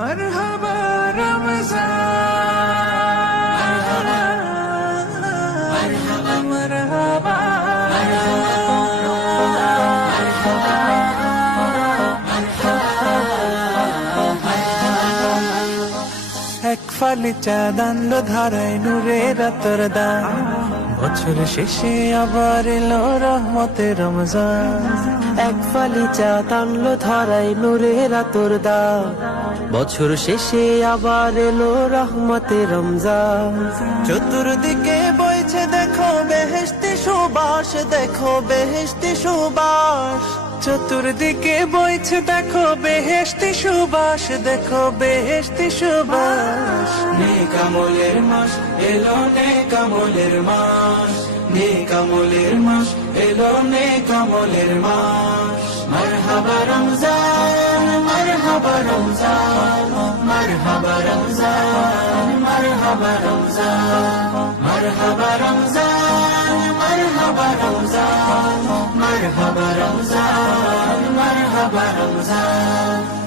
मरहबा रमज़ान, मरहबा मरहबा এক ফালি চাঁদ আনলো ধারায় নূরের রাতের দান, বছর শেষে আবার এলো রহমতের রমজান। এক ফালি চাঁদ আনলো ধরায় নূরের রাতের দান, বছর শেষে আবার এলো রহমতের রমজান। চতুর্দিকে বইছে দেখো বেহেশতি সুবাস, দেখো বেহেশতি সুবাস। চতুর্দিকে বইছে দেখো বেহেশতি সুবাস, দেখো বেহেশতি সুবাস। নেক আমলের মাস এলো, নেক আমলের মাস, নেক আমলের মাস এলো, নেক আমলের মাস। মারহাবা রমজান, মারহাবা রমজান, মারহাবা রমজান, মারহাবা রমজান, মারহাবা রমজান, মারহাবা রমজান, মারহাবা রমজান, মারহাবা রমজান।